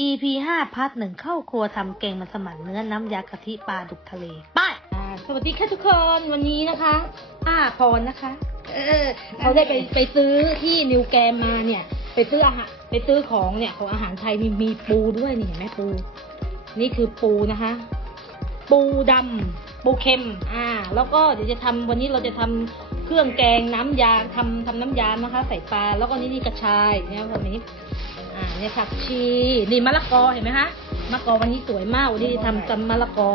EP 5พาร์ทหนึ่งเข้าครัวทำแกงมันสมันเนื้อน้ำยากะทิปลาดุกทะเลไปสวัสดีค่ะทุกคนวันนี้นะคะป้าพรนะคะ เออเขาได้ไปไปซื้อที่นิวแกมมาเนี่ย ไปซื้ออาหารไปซื้อของเนี่ยของอาหารไทยมีมีปูด้วยนี่เห็นไหมปู นี่คือปูนะคะ ปูดำปูเค็ม อ่า แล้วก็เดี๋ยวจะทำวันนี้เราจะทำเครื่องแกงน้ำยาทำทำน้ำยานะคะ ใส่ปลาแล้วก็นี่นี่กระชายเนี่ยแบบนี้ อ่าเนี่ยผักชี นี่มะละกอเห็นไหมคะมะละกอวันนี้สวยมากวันนี้ทำจำมะละกอ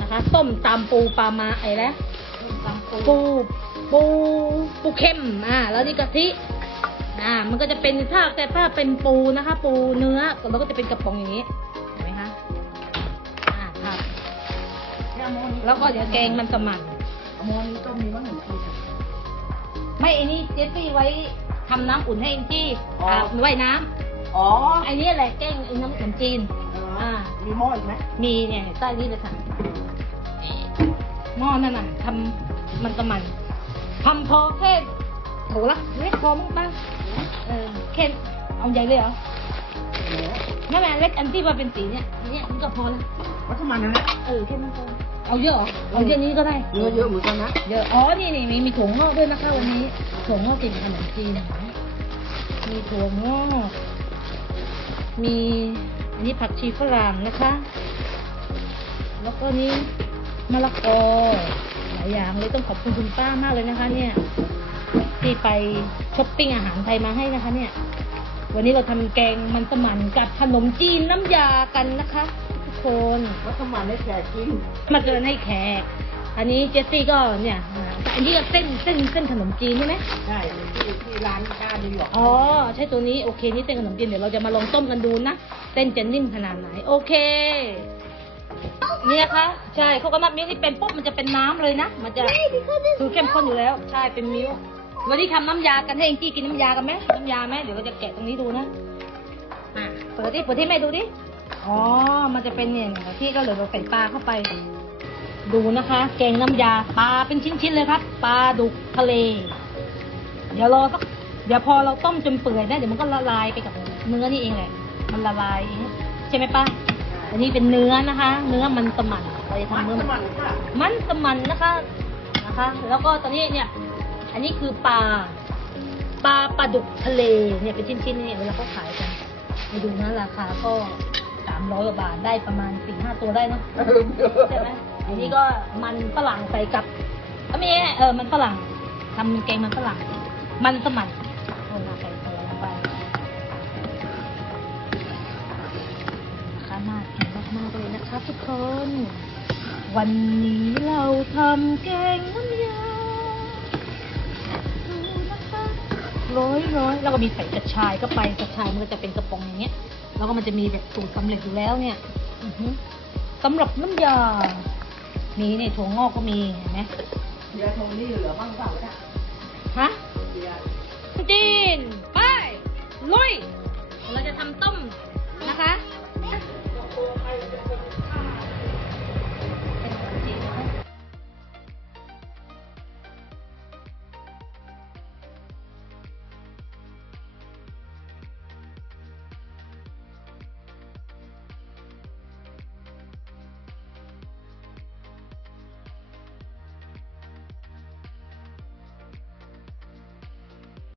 นะคะต้มตำปูปลามาไอ้แล้วปูปูปูเค็มอ่าแล้วนี่กะทิอ่ามันก็จะเป็นถ้าแต่ถ้าเป็นปูนะคะ ปูเนื้อเราก็จะเป็นกระป๋องอย่างนี้เห็นไหมคะอ่าครับแล้วก็เดี๋ยวแกงมันสมั่นโมนี้ก็มีว่าหนึ่งปีไม่ไอ้นี่เจสซี่ไว้ ทำน้ำอุ่นให้เองที่อ๋ออ่อ่าไว้น้ำอ๋อไอ้นี่แหละแกงไอ้น้ำขนมจีน อ่า มีหม้ออีกไหมมีเนี่ยใต้นี่เลยค่ะหม้อนั่นน่ะทำมันสมันทำพอแค่โถละเล็กพอมั้งป้าเออแค่เอาใหญ่เลยเหรอโอ้โหไม่แม่เล็กอันที่ว่าเป็นสีเนี่ยอันเนี่ยมันก็พอละวัฒมันนะเนี่ยเออแค่นั้นพอ เอาเยอะเหรอเอาเยอะนี้ก็ได้เยอะเยอะเหมือนกันนะเยอะอ๋อ นี่นี่มีมีถั่วงอกด้วยนะคะวันนี้ถั่วงอกกินขนมจีนมีถั่วงอกมีอันนี้ผักชีฝรั่งนะคะ แล้วก็นี่มะละกอหลายอย่างเลยต้องขอบคุณคุณป้ามากเลยนะคะ เนี่ยที่ไปช้อปปิ้งอาหารไทยมาให้นะคะ เนี่ย วันนี้เราทำแกงมันสมั่นกับขนมจีนน้ำยากันนะคะ ทุกคนวัฒมันได้แขกกินมาเกินให้แขก อันนี้เจสซี่ก็เนี่ยแต่อันนี้ก็เส้นเส้นเส้นขนมจีนใช่ไหมใช่ที่ที่ร้านก้านิวยอร์กอ๋อใช่ตัวนี้โอเคนี่เส้นขนมจีนเดี๋ยวเราจะมาลองต้มกันดูนะเส้นจะนิ่มขนาดไหนโอเคนี่นะคะใช่เขาก็นับมิ้วที่เป็นปุ๊บมันจะเป็นน้ำเลยนะมันจะคือเข้มข้นอยู่แล้ว ใช่เป็นมิ้ววันนี้ทำน้ำยากันให้เองจี้กินน้ำยากันไหมน้ำยาไหมเดี๋ยวเราจะแกะตรงนี้ดูนะอะเปิดดิเปิดที่แม่ดูดิ อ๋อ มันจะเป็นเนี่ยที่ก็เหลือเราใส่ปลาเข้าไป ดูนะคะ แกงน้ำยาปลาเป็นชิ้นๆเลยครับปลาดุกทะเล เดี๋ยวรอสักเดี๋ยวพอเราต้มจนเปื่อยนะเดี๋ยวมันก็ละลายไปกับเนื้อนี่เองแหละมันละลายเองใช่ไหมป้าอันนี้เป็นเนื้อนะคะ เนื้อมันสมันเราจะทำเนื้อมันมันค่ะมันสมันนะคะนะคะ แล้วก็ตอนนี้เนี่ย อันนี้คือปลาปลาปลาดุกทะเลเนี่ยเป็นชิ้นๆเนี่ยเวลาเขาขายกันไปดูนะราคาก็ สามร้อยกว่าบาทได้ประมาณสี่ห้าตัวได้เนอะเออเยอะใช่ไหมอันนี้ก็มันฝรั่งใส่กับก็ไม่ใช่เออมันฝรั่งทำแกงมันฝรั่ง มันสมั่นคนละใส่ตัวลงไปนะคะน่ากินมากๆเลยนะคะทุกคน วันนี้เราทำแกงน้ำยาดูนะคะร้อยร้อยแล้วก็มีใส่กระชายก็ไปกระชายมันก็จะเป็นกระป๋องอย่างเงี้ย แล้วก็มันจะมีแบบสูตรสำเร็จอยู่แล้วเนี่ยสำหรับน้ำยา มีเนี่ยถั่วงอกก็มีเห็นไหมเบียร์ทงนี่เหลือบ้างเปล่าเนี่ยฮะจีน ไป ลุย เราจะทำต้ม